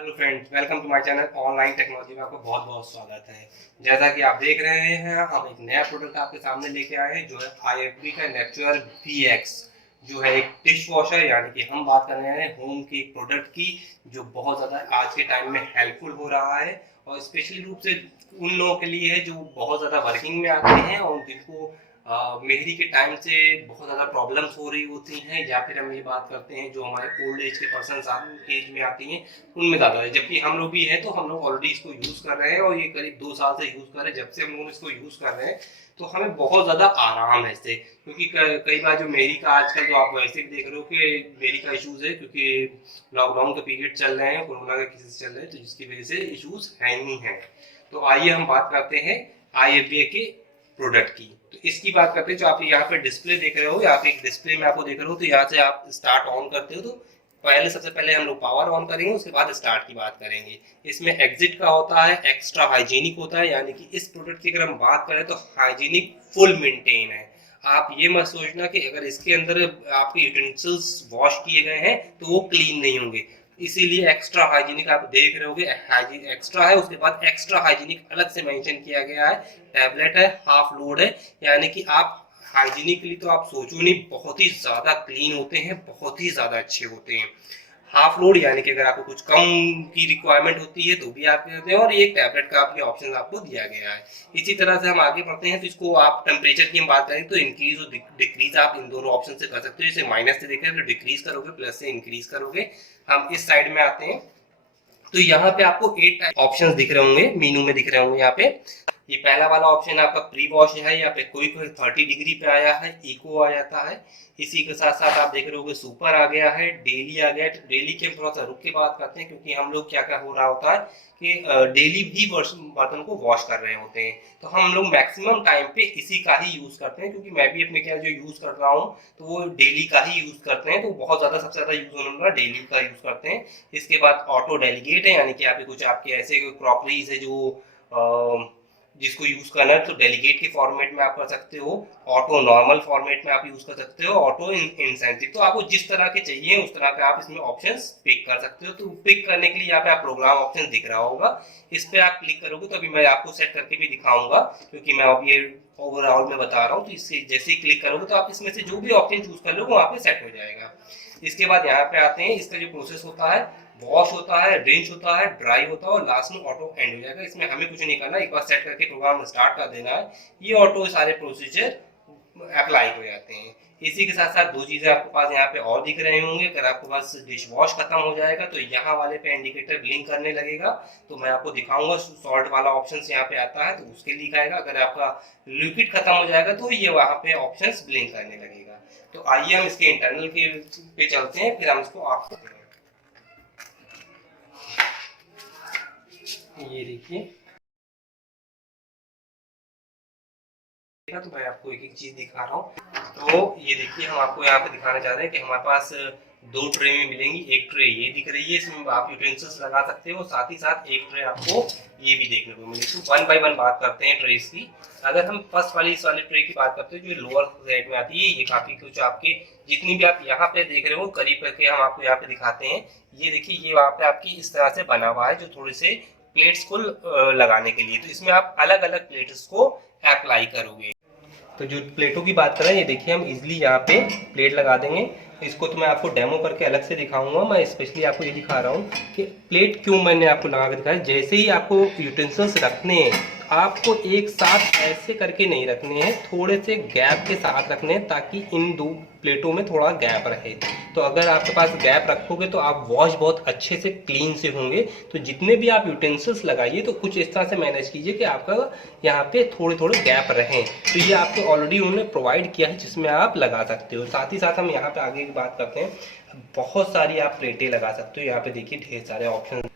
Hello friends, welcome to my channel. Online technology में आपको बहुत बहुत स्वागत है। जैसा कि आप देख रहे हैं, हम एक नया प्रोडक्ट आपके सामने लेके आए हैं जो है IFB का नेचुरल VX, जो है एक डिश वॉशर। यानी कि हम बात कर रहे हैं होम के एक प्रोडक्ट की जो बहुत ज़्यादा आज के टाइम में हेल्पफुल हो रहा है, और स्पेशली रूप से उन लोगों के लिए है जो बहुत ज़्यादा वर्किंग में आते हैं और जिनको मेहरी के टाइम से बहुत ज़्यादा प्रॉब्लम्स हो रही होती हैं, या फिर हम ये बात करते हैं जो हमारे ओल्ड एज के पर्सन एज में आती हैं उनमें ज़्यादा है। जबकि हम लोग भी हैं तो हम लोग ऑलरेडी इसको यूज़ कर रहे हैं और ये करीब 2 साल से यूज़ कर रहे हैं। जब से हम लोग इसको यूज़ कर रहे हैं तो हमें बहुत ज़्यादा आराम है इससे, क्योंकि कई बार जो मेरी का आजकल तो आप वैसे भी देख रहे हो कि मेरी का इशूज़ है, क्योंकि लॉकडाउन का पीरियड चल रहे हैं, कोरोना के केसेस चल रहे हैं, तो जिसकी वजह से इशूज़ है ही हैं। तो आइए हम बात करते हैं IFBA के प्रोडक्ट की। तो इसकी बात करते हैं, जो आप यहाँ पे डिस्प्ले देख रहे हो, या आप एक डिस्प्ले में आपको देख रहे हो, तो यहाँ से आप स्टार्ट ऑन करते हो तो सबसे पहले हम लोग पावर ऑन करेंगे, उसके बाद स्टार्ट की बात करेंगे। इसमें एग्जिट का होता है, एक्स्ट्रा हाइजीनिक होता है, यानी कि इस प्रोडक्ट की अगर हम बात करें तो हाइजीनिक फुल मेंटेन है। आप ये मत सोचना कि अगर इसके अंदर आपके यूटेंसिल्स वॉश किए गए हैं तो वो क्लीन नहीं होंगे, इसीलिए एक्स्ट्रा हाइजीनिक आप देख रहे होगे। हाइजीन एक्स्ट्रा है, उसके बाद एक्स्ट्रा हाइजीनिक अलग से मेंशन किया गया है। टैबलेट है, हाफ लोड है, यानी कि आप हाइजीनिकली तो आप सोचो नहीं, बहुत ही ज़्यादा क्लीन होते हैं, बहुत ही ज़्यादा अच्छे होते हैं। हाफ लोड यानी कि अगर आपको कुछ कम की रिक्वायरमेंट होती है तो भी आप करते हैं, और एक टैबलेट का आपके ऑप्शन आपको दिया गया है। इसी तरह से हम आगे बढ़ते हैं, तो इसको आप टेम्परेचर की हम बात करें तो इंक्रीज और डिक्रीज आप इन दोनों ऑप्शन से कर सकते हो। जैसे माइनस से देख रहे हैं तो डिक्रीज करोगे, प्लस से इंक्रीज करोगे। हम इस साइड में आते हैं तो यहाँ पे आपको 8 ऑप्शंस दिख रहे होंगे, मीनू में दिख रहे होंगे यहाँ पे। ये पहला वाला ऑप्शन आपका प्री वॉश है, यहाँ पे कोई 30 डिग्री पे आया है, इको आ जाता है। इसी के साथ साथ आप देख रहे होगे सुपर आ गया है, डेली आ गया है। तो डेली के हम थोड़ा सा रुक के बात करते हैं, क्योंकि हम लोग क्या क्या हो रहा होता है कि डेली भी बर्तन को वॉश कर रहे होते हैं, तो हम लोग मैक्सिमम टाइम पे इसी का ही यूज करते हैं। क्योंकि मैं भी अपने क्या जो यूज कर रहा हूँ तो वो डेली का ही यूज करते हैं, तो बहुत ज्यादा सबसे ज्यादा यूज होने वाला डेली का यूज करते हैं। इसके बाद ऑटो डेलीगेट है, यानी कि आपके कुछ आपके ऐसे क्रॉकरीज है जो जिसको यूज करना है तो डेलीगेट के फॉर्मेट में आप कर सकते हो, ऑटो नॉर्मल फॉर्मेट में आप यूज कर सकते हो, ऑटो इंसेंसिव। तो आपको जिस तरह के चाहिए उस तरह के आप इसमें ऑप्शंस पिक कर सकते हो। तो पिक करने के लिए यहाँ पे आप प्रोग्राम ऑप्शन दिख रहा होगा, इस पे आप क्लिक करोगे तो अभी मैं आपको सेट करके भी दिखाऊंगा, क्योंकि मैं अभी ये ओवरऑल में बता रहा हूँ। तो इससे जैसे ही क्लिक करोगे तो आप इसमें से जो भी ऑप्शन चूज कर लो वहाँ पे सेट हो जाएगा। इसके बाद यहाँ पे आते हैं, इसका जो प्रोसेस होता है, वॉश होता है, रिंस होता है, ड्राई होता है, और लास्ट में ऑटो एंड हो जाएगा। इसमें हमें कुछ नहीं करना, एक बार सेट करके प्रोग्राम स्टार्ट कर देना है, ये ऑटो सारे प्रोसीजर अप्लाई हो जाते हैं। इसी के साथ साथ दो चीजें आपके पास यहाँ पे और दिख रहे होंगे। अगर आपके पास डिश वॉश खत्म हो जाएगा तो यहाँ वाले पे इंडिकेटर ब्लिंक करने लगेगा, तो मैं आपको दिखाऊंगा। सॉल्ट वाला ऑप्शन यहाँ पे आता है तो उसके लिए दिखाएगा। अगर आपका लिक्विड खत्म हो जाएगा तो ये वहाँ पे ऑप्शन ब्लिंक करने लगेगा। तो आइए हम इसके इंटरनल के पे चलते हैं, फिर हम इसको ऑफ करते हैं। ये देखिए, तो मैं आपको एक एक चीज दिखा रहा हूँ। तो ये देखिए, हम आपको यहाँ पे दिखाना चाहते हैं कि हमारे पास दो ट्रे में मिलेंगी। एक ट्रे ये दिख रही है, इसमें आप यूटेंसिल्स लगा सकते हो, साथ ही साथ एक ट्रे आपको ये भी देखने को मिलेगी। तो वन बाय वन बात करते हैं ट्रेस की। अगर हम फर्स्ट वाली इस वाले ट्रे की बात करते हैं जो लोअर साइड में आती है, ये काफी कुछ आपके जितनी भी आप यहाँ पे देख रहे हो करीब करके हम आपको यहाँ पे दिखाते हैं। ये देखिए, ये वहाँ पे आपकी इस तरह से बना हुआ है, जो थोड़े से प्लेट्स को लगाने के लिए। तो इसमें आप अलग अलग प्लेट्स को अप्लाई करोगे। तो जो प्लेटों की बात कर रहे हैं, ये देखिए हम इजीली यहाँ पे प्लेट लगा देंगे। इसको तो मैं आपको डेमो करके अलग से दिखाऊंगा। मैं स्पेशली आपको ये दिखा रहा हूँ कि प्लेट क्यों मैंने आपको लगा के दिखाया। जैसे ही आपको यूटेंसिल्स रखने हैं, आपको एक साथ ऐसे करके नहीं रखने हैं, थोड़े से गैप के साथ रखने हैं, ताकि इन दो प्लेटों में थोड़ा गैप रहे। तो अगर आपके पास गैप रखोगे तो आप वॉश बहुत अच्छे से क्लीन से होंगे। तो जितने भी आप यूटेंसिल्स लगाइए तो कुछ इस तरह से मैनेज कीजिए कि आपका यहाँ पे थोड़े थोड़े गैप रहें। तो ये आपको ऑलरेडी उन्होंने प्रोवाइड किया है, जिसमें आप लगा सकते हो। साथ ही साथ हम यहाँ पे आगे की बात करते हैं, बहुत सारी आप प्लेटें लगा सकते हो। यहाँ पे देखिए ढेर सारे ऑप्शन।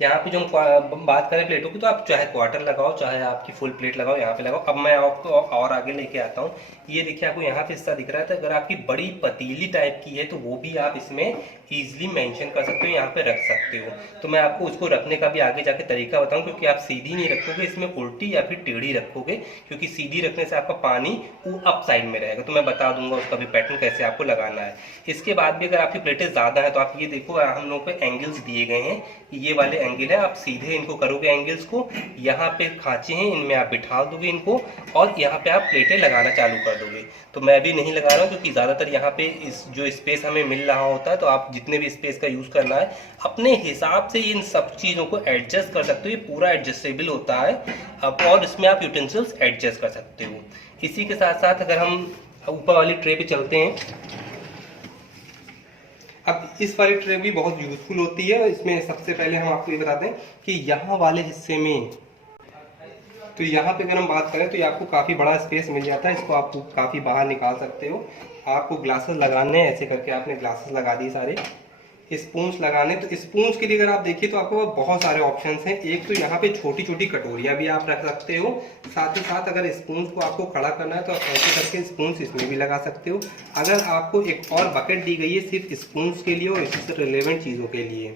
यहाँ पे जो हम बात करें प्लेटों की, तो आप चाहे क्वार्टर लगाओ, चाहे आपकी फुल प्लेट लगाओ, यहाँ पे लगाओ। अब मैं आपको और आगे लेके आता हूँ। ये देखिए, आपको यहाँ पे हिस्सा दिख रहा है, तो अगर आपकी बड़ी पतीली टाइप की है तो वो भी आप इसमें ईजिली मेंशन कर सकते हो, यहाँ पे रख सकते हो। तो मैं आपको उसको रखने का भी आगे जाके तरीका बताऊँ, क्योंकि आप सीधी नहीं रखोगे इसमें, उल्टी या फिर टेढ़ी रखोगे, क्योंकि सीधी रखने से आपका पानी वो अप साइड में रहेगा। तो मैं बता दूंगा उसका भी पैटर्न कैसे आपको लगाना है। इसके बाद भी अगर आपकी प्लेटें ज़्यादा है तो आप ये देखो, हम लोगों को एंगल्स दिए गए हैं, ये वाले एंगल है, आप सीधे इनको करोगे एंगल्स को, यहाँ पे खांचे हैं इनमें आप बिठा दोगे इनको, और यहाँ पे आप प्लेटें लगाना चालू कर दोगे। तो मैं भी नहीं लगा रहा हूँ, क्योंकि ज़्यादातर यहाँ पे इस जो स्पेस हमें मिल रहा होता है, तो आप जितने भी स्पेस का यूज़ करना है अपने हिसाब से इन सब चीज़ों को एडजस्ट कर सकते हो। ये पूरा एडजस्टेबल होता है अब, और इसमें आप यूटेंसिल्स एडजस्ट कर सकते हो। इसी के साथ साथ अगर हम ऊपर वाली ट्रे पे चलते हैं, अब इस वाली ट्रे भी बहुत यूज़फुल होती है। इसमें सबसे पहले हम आपको ये बताते हैं कि यहाँ वाले हिस्से में, तो यहाँ पे अगर हम बात करें तो ये आपको काफ़ी बड़ा स्पेस मिल जाता है, इसको आप काफ़ी बाहर निकाल सकते हो। आपको ग्लासेस लगाने हैं, ऐसे करके आपने ग्लासेस लगा दिए सारे। स्पून्स लगाने, तो स्पून्स के लिए अगर आप देखिए तो आपको बहुत सारे ऑप्शंस हैं। एक तो यहाँ पे छोटी छोटी कटोरियाँ भी आप रख सकते हो, साथ ही साथ अगर स्पून्स को आपको खड़ा करना है तो आप ऐसे करके स्पून्स इसमें भी लगा सकते हो। अगर आपको एक और बकेट दी गई है सिर्फ स्पून्स के लिए और इससे रिलेवेंट चीज़ों के लिए,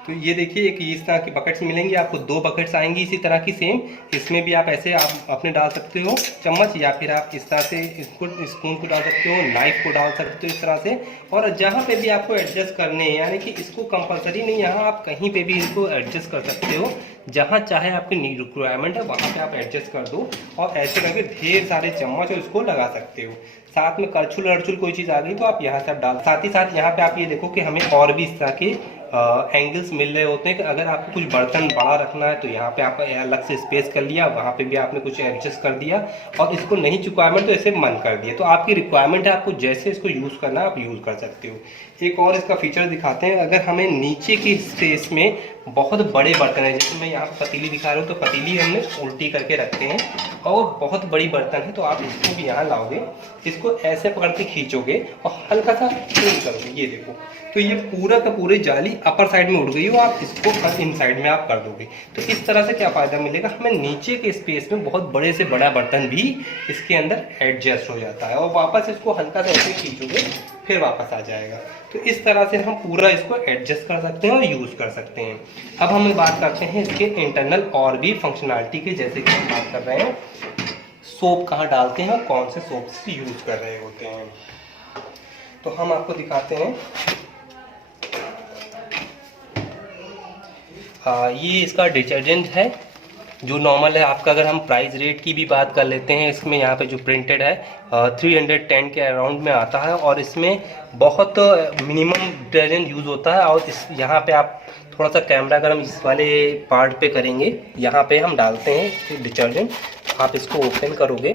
तो ये देखिए एक इस तरह की बकेट्स मिलेंगी आपको, 2 बकेट्स आएंगी इसी तरह की सेम। इसमें भी आप ऐसे आप अपने डाल सकते हो चम्मच, या फिर आप इस तरह से इसको स्पून को डाल सकते हो, नाइफ को डाल सकते हो इस तरह से। और जहाँ पे भी आपको एडजस्ट करने हैं, यानी कि इसको कंपलसरी नहीं, यहाँ आप कहीं पे भी इनको एडजस्ट कर सकते हो, जहाँ चाहे आपकी रिक्वायरमेंट है वहाँ पे आप एडजस्ट कर दो। और ऐसे करके ढेर सारे चम्मच और इसको लगा सकते हो। साथ में करछुल अड़छुल कोई चीज़ आ गई तो आप यहाँ से आप डाल। साथ ही साथ यहाँ पे आप ये देखो कि हमें और भी इस तरह के एंगल्स मिल रहे होते हैं कि अगर आपको कुछ बर्तन बड़ा रखना है तो यहाँ पे आप अलग से स्पेस कर लिया, वहाँ पे भी आपने कुछ एडजस्ट कर दिया, और इसको नहीं रिक्वायरमेंट तो ऐसे मन कर दिया। तो आपकी रिक्वायरमेंट है, आपको जैसे इसको यूज़ करना है आप यूज़ कर सकते हो। एक और इसका फीचर दिखाते हैं, अगर हमें नीचे की स्पेस में बहुत बड़े बर्तन है, जैसे मैं यहाँ पर पतीली दिखा रहा हूँ, तो पतीली हमने उल्टी करके रखते हैं और बहुत बड़ी बर्तन है, तो आप इसको भी यहाँ लाओगे, इसको ऐसे पकड़ के खींचोगे और हल्का सा पुल करोगे, ये देखो, तो ये पूरा का पूरी जाली अपर साइड में उड़ गई हो, आप इसको इन साइड में आप कर दोगे। तो इस तरह से क्या फ़ायदा मिलेगा, हमें नीचे के स्पेस में बहुत बड़े से बड़ा बर्तन भी इसके अंदर एडजस्ट हो जाता है, और वापस इसको हल्का सा ऐसे खींचोगे फिर वापस आ जाएगा। तो इस तरह से हम पूरा इसको एडजस्ट कर सकते हैं और यूज़ कर सकते हैं। अब हम बात करते हैं इसके इंटरनल और भी फंक्शनलिटी के, जैसे कि हम बात कर रहे हैं सोप कहाँ डालते हैं और कौन से सोप से यूज़ कर रहे होते हैं। तो हम आपको दिखाते हैं, ये इसका डिटर्जेंट है जो नॉर्मल है आपका। अगर हम प्राइस रेट की भी बात कर लेते हैं, इसमें यहाँ पे जो प्रिंटेड है 310 के अराउंड में आता है, और इसमें बहुत मिनिमम डिटर्जेंट यूज़ होता है। और इस यहाँ पे आप थोड़ा सा कैमरा अगर हम इस वाले पार्ट पे करेंगे, यहाँ पे हम डालते हैं डिटर्जेंट, आप इसको ओपन करोगे,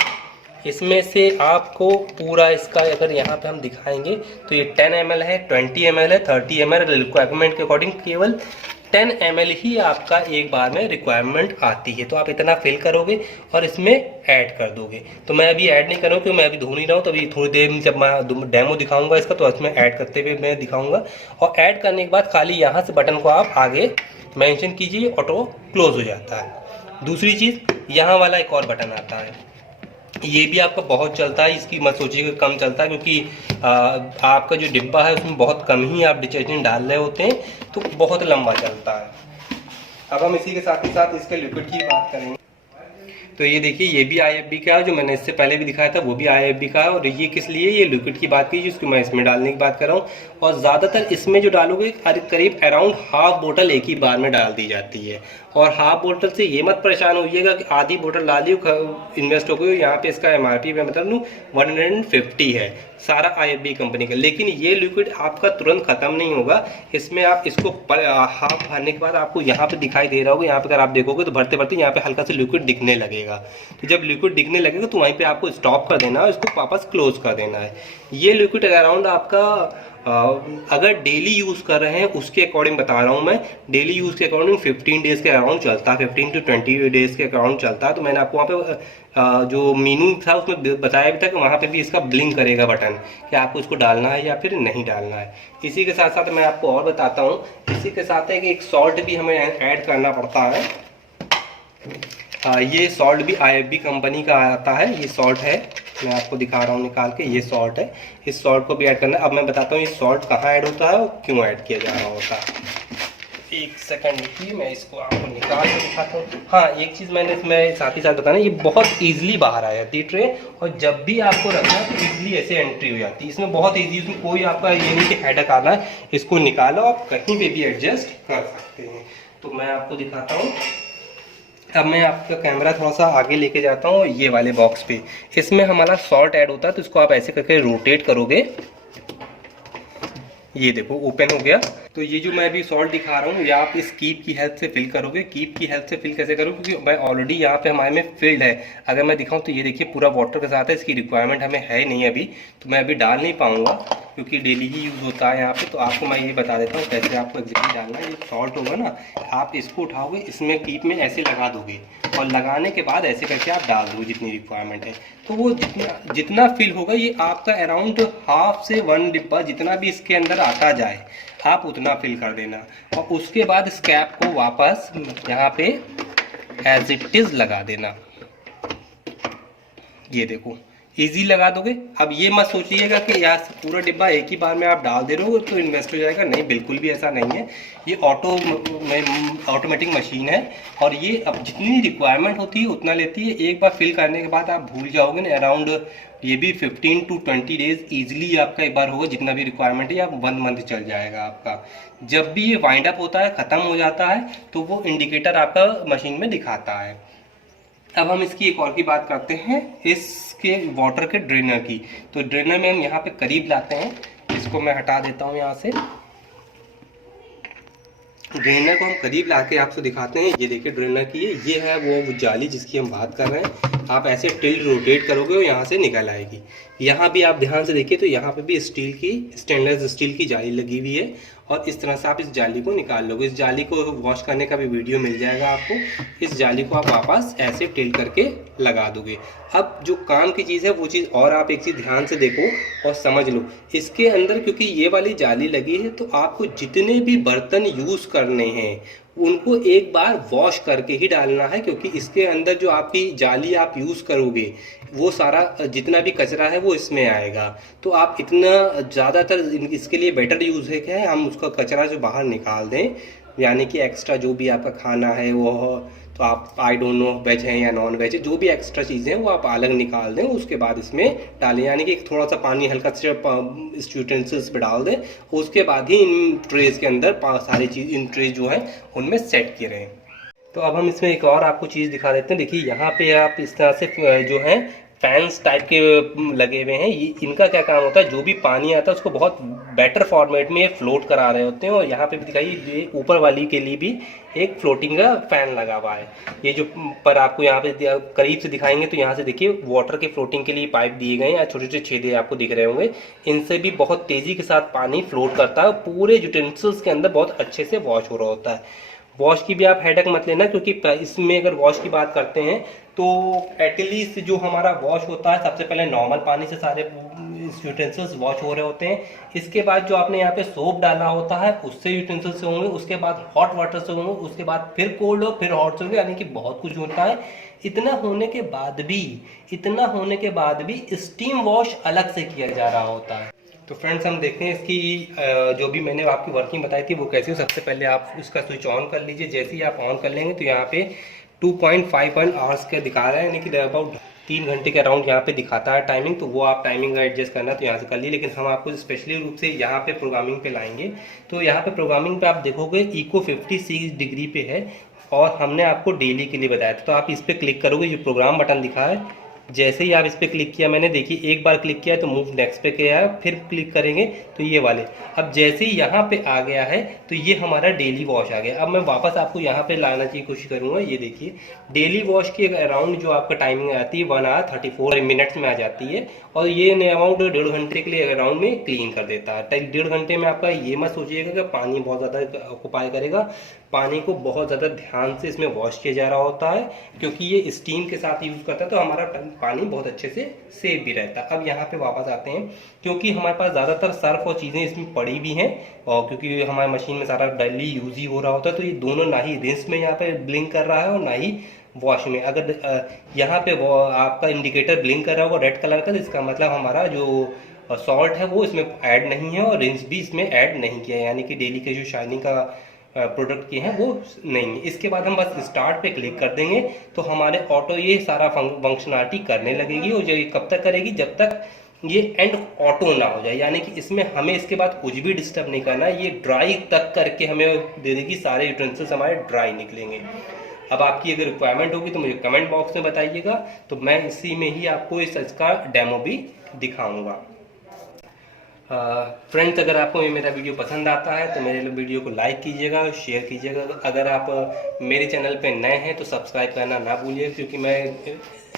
इसमें से आपको पूरा इसका अगर यहाँ पे हम दिखाएंगे तो ये 10 ml है, 20 ml है, 30 ml रिक्वायरमेंट के अकॉर्डिंग केवल 10 ml ही आपका एक बार में रिक्वायरमेंट आती है। तो आप इतना फिल करोगे और इसमें ऐड कर दोगे। तो मैं अभी ऐड नहीं करूँ क्योंकि मैं अभी धो नहीं रहा हूँ, तो अभी थोड़ी देर में जब मैं डेमो दिखाऊंगा इसका तो इसमें ऐड करते हुए मैं दिखाऊंगा। और ऐड करने के बाद खाली यहाँ से बटन को आप आगे मेंशन कीजिए, ऑटो क्लोज हो जाता है। दूसरी चीज़, यहाँ वाला एक और बटन आता है, ये भी आपका बहुत चलता है, इसकी मत सोचिए कि कम चलता है, क्योंकि आपका जो डिब्बा है उसमें बहुत कम ही आप डिटर्जेंट डाल रहे होते हैं, तो बहुत लंबा चलता है। अब हम इसी के साथ ही साथ इसके लिक्विड की बात करेंगे। तो ये देखिए, ये भी IFB का है, जो मैंने इससे पहले भी दिखाया था वो भी IFB का है। और ये किस लिए, ये लिक्विड की बात की जिसको मैं इसमें डालने की बात कर रहा हूँ। और ज़्यादातर इसमें जो डालोगे करीब अराउंड हाफ बोतल एक ही बार में डाल दी जाती है। और हाफ बोतल से ये मत परेशान होइएगा कि आधी बोतल डाली इन्वेस्ट हो गई। यहाँ पे इसका MRP मैं बता दूँ 150 है सारा IFB कंपनी का, लेकिन ये लिक्विड आपका तुरंत ख़त्म नहीं होगा। इसमें आप इसको हाफ भरने के बाद आपको यहाँ पे दिखाई दे रहा होगा, यहाँ पे अगर आप देखोगे तो भरते भरते यहाँ पे हल्का सा लिक्विड दिखने लगेगा। तो जब लिक्विड दिखने लगेगा तो वहीं पे आपको स्टॉप कर देना है और इसको वापस क्लोज कर देना है। ये लिक्विड अराउंड आपका अगर डेली यूज़ कर रहे हैं उसके अकॉर्डिंग बता रहा हूँ मैं, डेली यूज़ के अकॉर्डिंग 15 डेज़ के अराउंड चलता है, 15 to 20 डेज़ के अराउंड चलता है। तो मैंने आपको वहाँ पे जो मीनू था उसमें बताया भी था कि वहाँ पे भी इसका ब्लिंक करेगा बटन कि आपको इसको डालना है या फिर नहीं डालना है। इसी के साथ साथ मैं आपको और बताता हूँ, इसी के साथ है कि एक सॉल्ट भी हमें ऐड करना पड़ता है। ये सॉल्ट भी IFB कंपनी का आता है। ये सॉल्ट है, मैं आपको दिखा रहा हूँ निकाल के, ये सॉल्ट है। इस सॉल्ट को भी ऐड करना है। अब मैं बताता हूँ ये सॉल्ट कहाँ ऐड होता है और क्यों ऐड किया जा रहा होता है। एक सेकंड रुकिए, मैं इसको आपको निकाल के दिखाता हूँ। हाँ, एक चीज़ मैंने इसमें साथ ही साथ बताना, ये बहुत ईजिली बाहर आ जाती है ट्रे, और जब भी आपको रखना है तो ईजिली ऐसे एंट्री हो जाती है। इसमें बहुत ईजी, इसमें कोई आपका ये नहीं कि हेडक आना है। इसको निकालो, आप कहीं पे भी एडजस्ट कर सकते हैं। तो मैं आपको दिखाता हूँ। अब मैं आपका कैमरा थोड़ा सा आगे लेके जाता हूँ ये वाले बॉक्स पे। इसमें हमारा सॉल्ट ऐड होता है, तो इसको आप ऐसे करके रोटेट करोगे, ये देखो ओपन हो गया। तो ये जो मैं अभी सॉल्ट दिखा रहा हूँ, ये आप इस कीप की हेल्प से फिल करोगे। कीप की हेल्प से फिल कैसे करूँ, क्योंकि मैं ऑलरेडी यहाँ पे हमारे में फिल्ड है। अगर मैं दिखाऊँ तो ये देखिए पूरा वाटर के साथ है, इसकी रिक्वायरमेंट हमें है नहीं अभी, तो मैं अभी डाल नहीं पाऊँगा क्योंकि डेली ही यूज़ होता है यहाँ पे। तो आपको मैं ये बता देता हूँ कैसे आपको एग्जैक्टली डालना है। ये सॉल्ट होगा ना, आप इसको उठाओगे, इसमें कीप में ऐसे लगा दोगे, और लगाने के बाद ऐसे करके आप डाल दोगे जितनी रिक्वायरमेंट है। तो वो जितना जितना फिल होगा, ये आपका अराउंड हाफ से 1 डिब्बा जितना भी इसके अंदर आता जाए, आप उतना फिल कर देना। और उसके बाद इस कैप को वापस यहाँ पे एज इट इज़ लगा देना। ये देखो इजी लगा दोगे। अब ये मत सोचिएगा कि यार पूरा डिब्बा एक ही बार में आप डाल दे रहे हो तो इन्वेस्ट हो जाएगा, नहीं, बिल्कुल भी ऐसा नहीं है। ये ऑटोमेटिक मशीन है, और ये अब जितनी रिक्वायरमेंट होती है उतना लेती है। एक बार फिल करने के बाद आप भूल जाओगे ना, अराउंड ये भी 15 to 20 डेज ईजिली आपका एक बार होगा, जितना भी रिक्वायरमेंट है, या 1 मंथ चल जाएगा आपका। जब भी ये वाइंड अप होता है, ख़त्म हो जाता है, तो वो इंडिकेटर आपका मशीन में दिखाता है। अब हम इसकी एक और की बात करते हैं, इसके वाटर के ड्रेनर की। तो ड्रेनर में हम यहाँ पे करीब लाते हैं, इसको मैं हटा देता हूँ यहाँ से। ड्रेनर को हम करीब ला के आपको दिखाते हैं। ये देखिए ड्रेनर की ये है वो जाली जिसकी हम बात कर रहे हैं। आप ऐसे टिल्ट रोटेट करोगे और यहाँ से निकल आएगी। यहाँ भी आप ध्यान से देखिए तो यहाँ पे भी स्टेनलेस स्टील की जाली लगी हुई है, और इस तरह से आप इस जाली को निकाल लोगे। इस जाली को वॉश करने का भी वीडियो मिल जाएगा आपको। इस जाली को आप वापस ऐसे टिल्ट करके लगा दोगे। अब जो काम की चीज़ है वो चीज़, और आप एक चीज़ ध्यान से देखो और समझ लो, इसके अंदर क्योंकि ये वाली जाली लगी है, तो आपको जितने भी बर्तन यूज़ करने हैं उनको एक बार वॉश करके ही डालना है, क्योंकि इसके अंदर जो आपकी जाली आप यूज़ करोगे वो सारा जितना भी कचरा है वो इसमें आएगा। तो आप इतना ज़्यादातर इसके लिए बेटर यूज़ है क्या है, हम उसका कचरा जो बाहर निकाल दें, यानी कि एक्स्ट्रा जो भी आपका खाना है वो, तो आप आई डोंट नो वेज है या नॉन वेज है, जो भी एक्स्ट्रा चीज़ें हैं वो आप अलग निकाल दें, उसके बाद इसमें डालें। यानी कि थोड़ा सा पानी हल्का सा इस यूटेंसिल्स पे डाल दें, उसके बाद ही इन ट्रेज के अंदर सारी चीज़, इन ट्रेज जो है उनमें सेट किए रहें। तो अब हम इसमें एक और आपको चीज़ दिखा देते हैं। देखिए यहाँ पे आप इस तरह से जो है फैंस टाइप के लगे हुए हैं। ये इनका क्या काम होता है, जो भी पानी आता है उसको बहुत बेटर फॉर्मेट में फ्लोट करा रहे होते हैं। और यहाँ पे भी दिखाइए ऊपर वाली के लिए भी एक फ्लोटिंग का फैन लगा हुआ है। ये जो पर आपको यहाँ पे करीब से दिखाएंगे तो यहाँ से देखिए वाटर के फ्लोटिंग के लिए पाइप दिए गए हैं, या छोटे छोटे छेदे आपको दिख रहे होंगे। इनसे भी बहुत तेज़ी के साथ पानी फ्लोट करता है, पूरे यूटेंसिल्स के अंदर बहुत अच्छे से वॉश हो रहा होता है। वॉश की भी आप हेडक मत लेना, क्योंकि इसमें अगर वॉश की बात करते हैं तो एटलीस्ट जो हमारा वॉश होता है, सबसे पहले नॉर्मल पानी से सारे यूटेंसिल्स वॉश हो रहे होते हैं। इसके बाद जो आपने यहाँ पे सोप डाला होता है उससे यूटेंसिल्स से होंगे, उसके बाद हॉट वाटर से होंगे, उसके बाद फिर कोल्ड और फिर हॉट से होंगे, यानी कि बहुत कुछ होता है। इतना होने के बाद भी स्टीम वॉश अलग से किया जा रहा होता है। तो फ्रेंड्स हम देखते हैं इसकी जो भी मैंने आपकी वर्किंग बताई थी वो कैसी हो। सबसे पहले आप इसका स्विच ऑन कर लीजिए। जैसे ही आप ऑन कर लेंगे तो यहाँ पे 2.51 आवर्स का दिखा रहा है, यानी कि अबाउट 3 घंटे के अराउंड यहाँ पे दिखाता है टाइमिंग। तो वो आप टाइमिंग एडजस्ट करना तो यहाँ से कर ली, लेकिन हम आपको स्पेशली रूप से यहाँ पे प्रोग्रामिंग पे लाएंगे। तो यहाँ पे प्रोग्रामिंग पे आप देखोगे इको 56 डिग्री पे है, और हमने आपको डेली के लिए बताया था। तो आप इस पर क्लिक करोगे, जो प्रोग्राम बटन दिखा है, जैसे ही आप इस पर क्लिक किया, मैंने देखिए एक बार क्लिक किया तो मूव नेक्स्ट पे किया है, फिर क्लिक करेंगे तो ये वाले। अब जैसे ही यहाँ पे आ गया है तो ये हमारा डेली वॉश आ गया। अब मैं वापस आपको यहाँ पे लाना की कोशिश करूँगा। ये देखिए डेली वॉश की अराउंड जो आपका टाइमिंग आती है 1 आवर 34 मिनट्स में आ जाती है, और ये अराउंड 1.5 घंटे के लिए अराउंड में क्लीन कर देता है। 1.5 घंटे में आपका ये मत सोचिएगा कि पानी बहुत ज़्यादा ऑक्यूपाई करेगा। पानी को बहुत ज़्यादा ध्यान से इसमें वॉश किया जा रहा होता है, क्योंकि ये स्टीम के साथ यूज़ करता है, तो हमारा पानी बहुत अच्छे से सेफ भी रहता है। अब यहाँ पे वापस आते हैं, क्योंकि हमारे पास ज़्यादातर सर्फ और चीज़ें इसमें पड़ी भी हैं, और क्योंकि हमारे मशीन में सारा डेली यूज़ ही हो रहा होता है, तो ये दोनों ना ही रिंस में यहाँ पे ब्लिंक कर रहा है और ना ही वॉश में अगर यहाँ पे वो आपका इंडिकेटर ब्लिंक कर रहा होगा रेड कलर का, तो इसका मतलब हमारा जो सॉल्ट है वो इसमें ऐड नहीं है और रिंस भी इसमें ऐड नहीं किया है, यानी कि डेली के जो शाइनिंग का प्रोडक्ट किए हैं वो नहीं है। इसके बाद हम बस स्टार्ट पे क्लिक कर देंगे तो हमारे ऑटो ये सारा फंक्शनलिटी करने लगेगी। और ये कब तक करेगी, जब तक ये एंड ऑटो ना हो जाए, यानी कि इसमें हमें इसके बाद कुछ भी डिस्टर्ब नहीं करना, ये ड्राई तक करके हमें दे देगी, सारे यूटेंसिल्स हमारे ड्राई निकलेंगे। अब आपकी अगर रिक्वायरमेंट होगी तो मुझे कमेंट बॉक्स में बताइएगा, तो मैं इसी में ही आपको इसका डेमो भी दिखाऊंगा। फ्रेंड्स, अगर आपको ये मेरा वीडियो पसंद आता है तो मेरे वीडियो को लाइक कीजिएगा, शेयर कीजिएगा। अगर आप मेरे चैनल पे नए हैं तो सब्सक्राइब करना ना भूलिए, क्योंकि मैं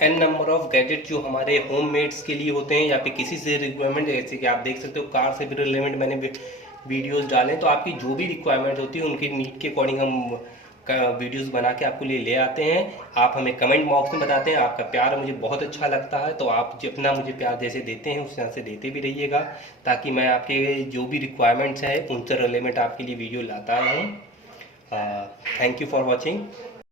एन नंबर ऑफ गैजेट जो हमारे होम मेड्स के लिए होते हैं या फिर किसी से रिक्वायरमेंट, जैसे कि आप देख सकते हो कार से भी रिलेवेंट मैंने वीडियोस डालें, तो आपकी जो भी रिक्वायरमेंट होती है उनकी नीड के अकॉर्डिंग हम वीडियोस बना के आपको लिए ले आते हैं। आप हमें कमेंट बॉक्स में बताते हैं, आपका प्यार मुझे बहुत अच्छा लगता है, तो आप जितना मुझे प्यार जैसे देते हैं उस तरह से देते भी रहिएगा, ताकि मैं आपके जो भी रिक्वायरमेंट्स हैं उनसे रिलेवेंट आपके लिए वीडियो लाता रहूँ। Thank you for watching.